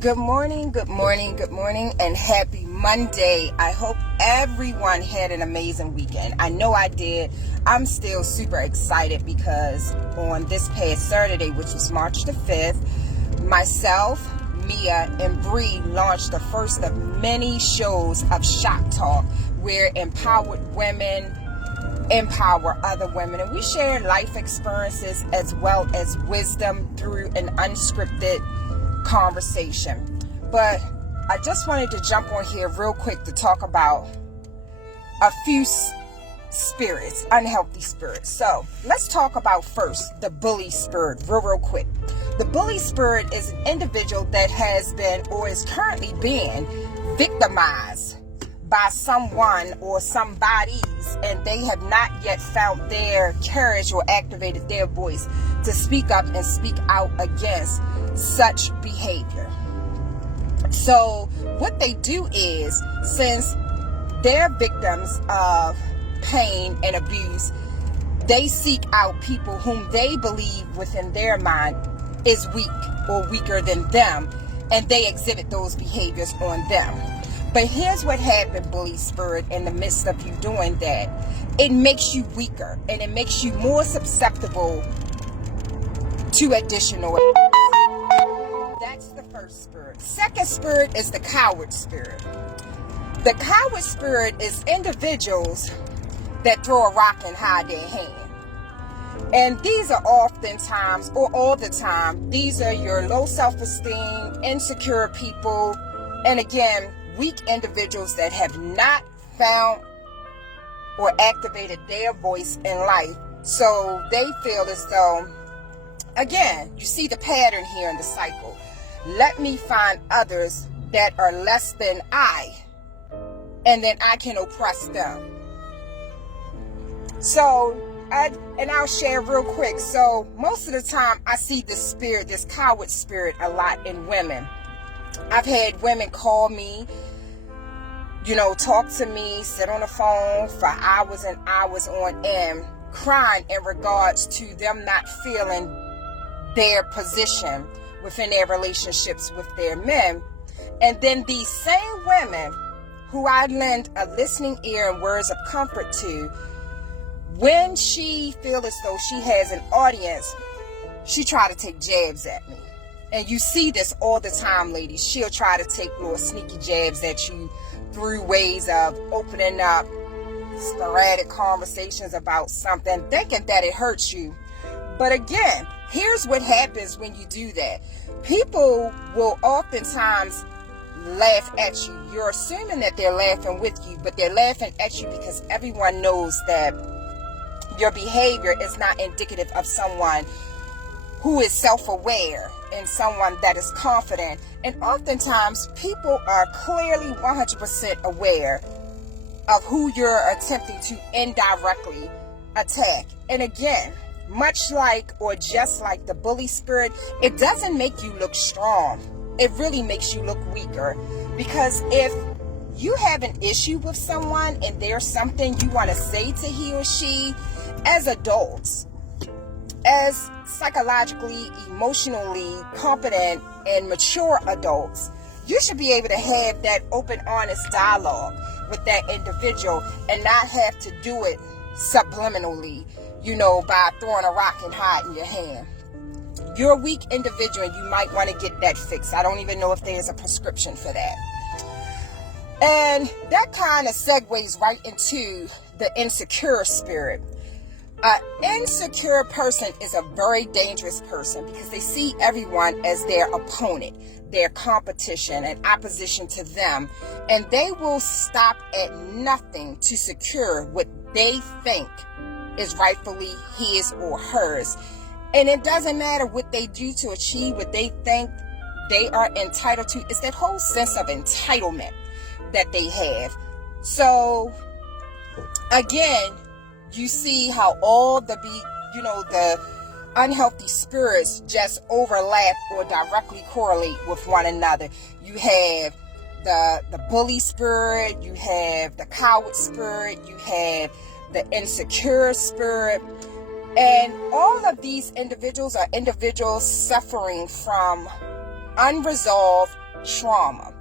Good morning, good morning, good morning, and happy Monday. I hope everyone had an amazing weekend. I know I did. I'm still super excited because on this past Saturday, which was March the 5th, myself, Mia, and Bree launched the first of many shows of Shop Talk, where empowered women empower other women, and we share life experiences as well as wisdom through an unscripted conversation. But I just wanted to jump on here real quick to talk about a few spirits, unhealthy spirits. So let's talk about first the bully spirit real quick. The bully spirit is an individual that has been or is currently being victimized by someone or somebodies, and they have not yet found their courage or activated their voice to speak up and speak out against such behavior. So what they do is, since they're victims of pain and abuse, they seek out people whom they believe within their mind is weak or weaker than them, and they exhibit those behaviors on them. But here's what happened, bully spirit, in the midst of you doing that. It makes you weaker, and it makes you more susceptible to additional abuse. That's the first spirit. Second spirit is the coward spirit. The coward spirit is individuals that throw a rock and hide their hand. And these are oftentimes, or all the time, these are your low self-esteem, insecure people, and again, weak individuals that have not found or activated their voice in life. So they feel as though, again, you see the pattern here in the cycle. Let me find others that are less than I, and then I can oppress them. So, I'll share real quick. So most of the time I see this spirit, this coward spirit, a lot in women. I've had women call me, talk to me, sit on the phone for hours and hours on end, crying in regards to them not feeling their position within their relationships with their men. And then these same women who I lend a listening ear and words of comfort to, when she feels as though she has an audience, she try to take jabs at me. And you see this all the time, ladies. She'll try to take little sneaky jabs at you through ways of opening up sporadic conversations about something, thinking that it hurts you. But again, here's what happens when you do that. People will oftentimes laugh at you. You're assuming that they're laughing with you, but they're laughing at you because everyone knows that your behavior is not indicative of someone who is self-aware and someone that is confident. And oftentimes people are clearly 100% aware of who you're attempting to indirectly attack. And again, much like or just like the bully spirit, it doesn't make you look strong. It really makes you look weaker. Because if you have an issue with someone and there's something you want to say to he or she, as adults, as psychologically, emotionally competent and mature adults, you should be able to have that open, honest dialogue with that individual and not have to do it subliminally, by throwing a rock and hiding your hand. You're a weak individual and you might want to get that fixed. I don't even know if there's a prescription for that. And that kind of segues right into the insecure spirit. An insecure person is a very dangerous person because they see everyone as their opponent, their competition, and opposition to them. And they will stop at nothing to secure what they think is rightfully his or hers. And it doesn't matter what they do to achieve what they think they are entitled to. It's that whole sense of entitlement that they have. So, again, you see how all the unhealthy spirits just overlap or directly correlate with one another. You have the bully spirit, you have the coward spirit, you have the insecure spirit, and all of these individuals are individuals suffering from unresolved trauma,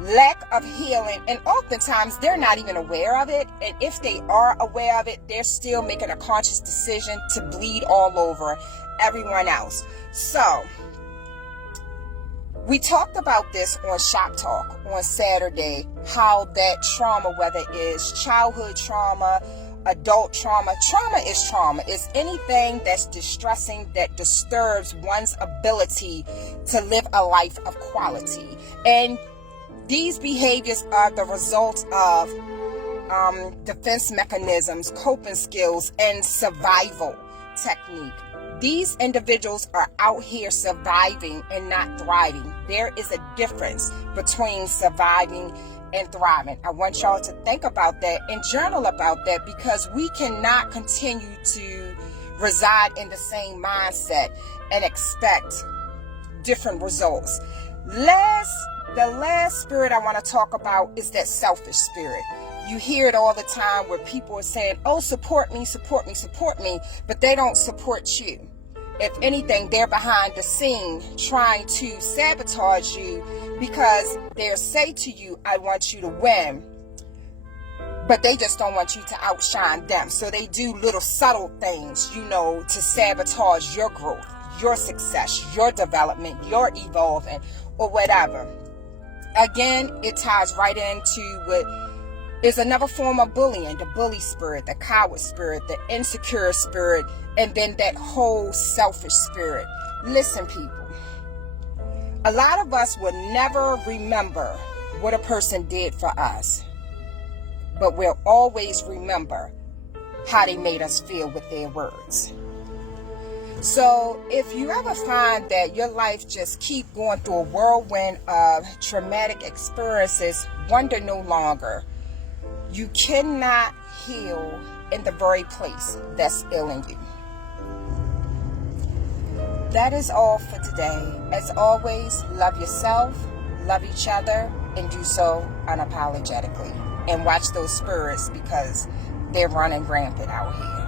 lack of healing, and oftentimes they're not even aware of it. And if they are aware of it, they're still making a conscious decision to bleed all over everyone else. So we talked about this on Shop Talk on Saturday, how that trauma, whether it's childhood trauma, adult trauma is trauma. It's anything that's distressing, that disturbs one's ability to live a life of quality. And these behaviors are the result of defense mechanisms, coping skills, and survival technique. These individuals are out here surviving and not thriving. There is a difference between surviving and thriving. I want y'all to think about that and journal about that, because we cannot continue to reside in the same mindset and expect different results. The last spirit I want to talk about is that selfish spirit. You hear it all the time where people are saying, oh, support me, support me, support me, but they don't support you. If anything, they're behind the scene trying to sabotage you, because they'll say to you, I want you to win, but they just don't want you to outshine them. So they do little subtle things, to sabotage your growth, your success, your development, your evolving, or whatever. Again, it ties right into what is another form of bullying: the bully spirit, the coward spirit, the insecure spirit, and then that whole selfish spirit. Listen, people, a lot of us will never remember what a person did for us, but we'll always remember how they made us feel with their words. So if you ever find that your life just keep going through a whirlwind of traumatic experiences, wonder no longer. You cannot heal in the very place that's ailing you. That is all for today. As always, love yourself, love each other, and do so unapologetically. And watch those spirits, because they're running rampant out here.